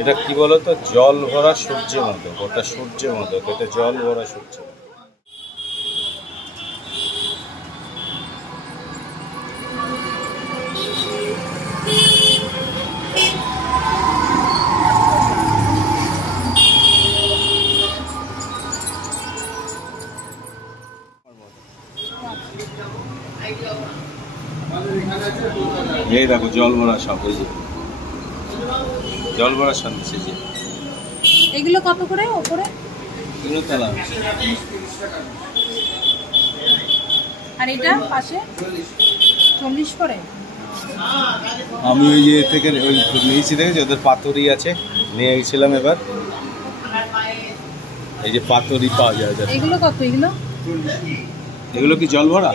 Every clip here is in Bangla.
এটা কি বলতো, জল ভরা সূর্যের মতো, ওটা সূর্যের মতো, এটা জল ভরা সূর্য। এই দেখো জল ভরা সব, এই যে জল ভরা সন্দেশ। যে এগুলো কত করে ওপরে? এগুলো তালা। আর এটা পাশে 40 করে। আমি ওই যে থেকে ওই নিয়েছি, দেখেছি ওদের পাতুরি আছে, নিয়ে গেছিলাম এবার। এই যে পাতুরি পাওয়া যায়। এগুলো কত? এগুলো কি জল ভরা?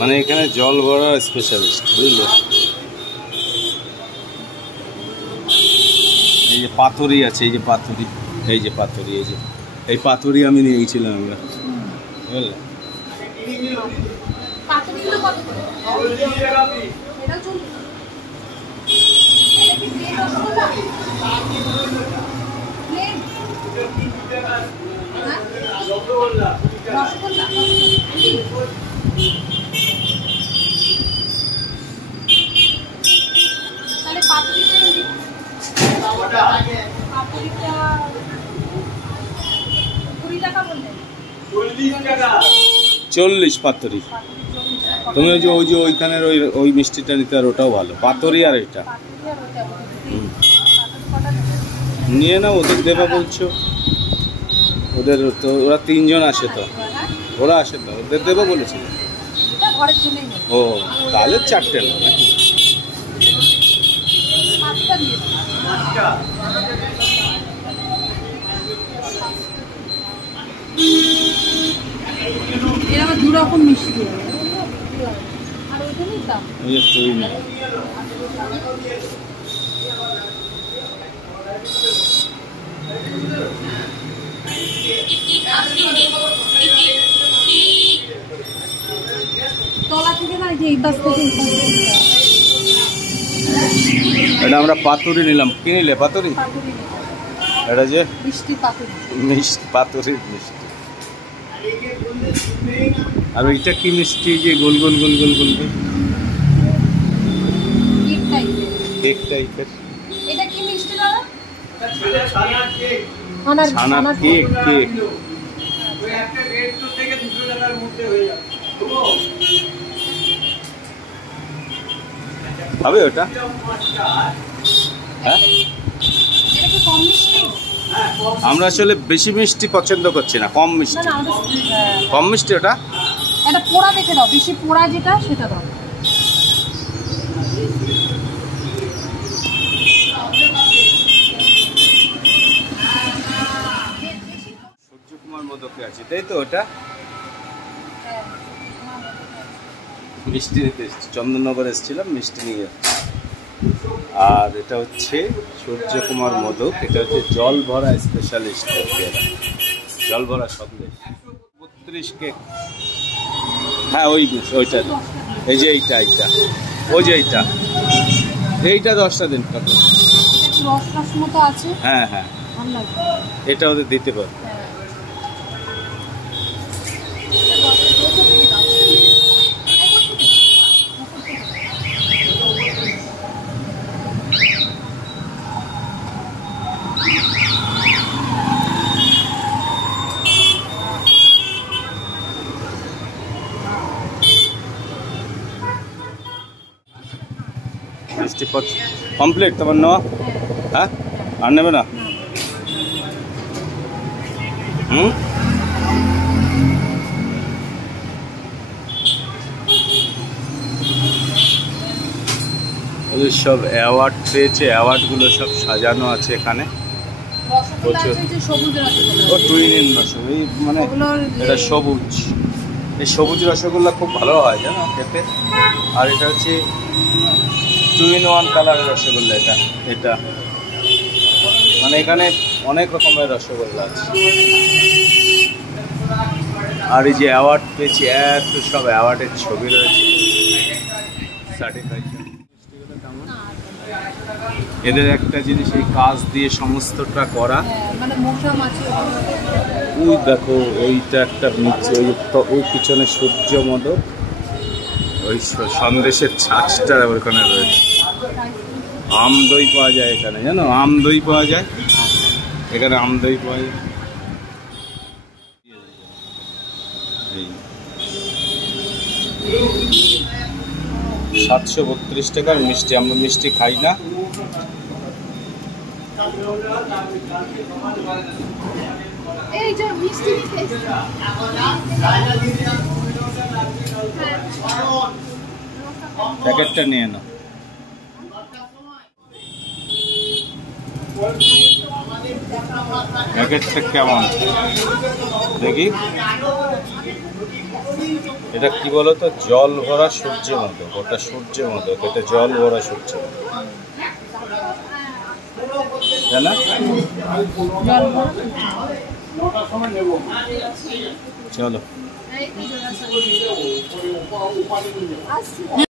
মানে এখানে জল ভরা স্পেশালিস্ট, বুঝলে। এই যে পাতুরি আছে, এই যে পাতুরি, এই যে পাতুরি, এই যে এই পাতুরি আমি নিয়ে গেছিলাম এবার, বুঝলে। $40 পাতুরি। তুমি ওই যে ওইখানের ওই মিষ্টিটা নিতে, আর ওটাও ভালো, পাতুরি আর এটা নিয়ে নাও। ওদের দেবা বলছো, ওদের তো ওরা 3 জন আসে, তো ওরা আসে, তো ওদের দেবো বলেছিল। ও তাহলে 4টে না নাকি? এর আবার 2 রকম মিষ্টি আর ওইটা নিতাম। এই তুই না তলা থেকে না, যে এই পাশ থেকে এটা আমরা পাতুরি নিলাম। কি নিলে? পাতুরি। এটা যে মিষ্টি পাতুরি, মিষ্টি পাতুরির মিষ্টি। আর ওইটা কি মিষ্টি? যে গোল গোল গোল গোল গোল কেক টাইপের। এটা কি মিষ্টি দাদা? ছানার কেক। কেক হবে ওটা? হ্যাঁ, আমরা আসলে বেশি মিষ্টি পছন্দ করছি না, কম মিষ্টি। কম মিষ্টি ওটা। এটা পোড়া দেখে দাও, বেশি পোড়া যেটা সেটা দাও। সূর্যকুমার মোদকে আছে, তাই তো? ওটা মিষ্টি নিতে এসেছি, চন্দননগর এসেছিলাম, মিষ্টি নিয়ে। আর এটা হচ্ছে সূর্যকুমার মোদক, এটা হচ্ছে জল ভরা স্পেশালিস্ট, জল ভরা সন্দেশ। 32 কেক। হ্যাঁ ওইটা, এই যে এইটা, ওই যে এইটা 10টা দিন কত। হ্যাঁ হ্যাঁ, এটা ওদের দিতে পারবে। মিষ্টি কমপ্লিট তোমার নেওয়া? হ্যাঁ, আর নেবে না? ওদের সব অ্যাওয়ার্ড পেয়েছে, অ্যাওয়ার্ডগুলো সব সাজানো আছে এখানে। ও টুইন রসগোল্লা, মানে এটা সবুজ, এই সবুজ রসগোল্লা খুব ভালো হয় জানো খেতে। আর এটা হচ্ছে 2-in-1 কালারের রসগোল্লা। এটা মানে এখানে অনেক রকমের রসগোল্লা আছে। আর এই যে অ্যাওয়ার্ড পেয়েছি, এত সব অ্যাওয়ার্ডের ছবি রয়েছে, সার্টিফাইড। এদের একটা জিনিস, এই কাজ দিয়ে সমস্তটা করা। হ্যাঁ, মানে মশা মাছি ওই দেখো ওইটা একটা নিচে, ওই পিছনে সূর্য মোদক, ওই সন্দেশের ছাঁচটা ওখানে রয়েছে। আম দই পাওয়া যায় এখানে, জানো আম দই পাওয়া যায় এখানে, আম দই পাওয়া যায়। এই 732 টাকার মিষ্টি, আমরা মিষ্টি খাই না। এই যে মিষ্টি প্যাকেটটা নিয়ে নাও। প্যাকেটটা কেমন দেখি। এটা কি বলো তো, জল ভরা সূর্য মোদক। ওটা সূর্য মোদক, এটা জল ভরা সূর্য মোদক, তাই না? চলো।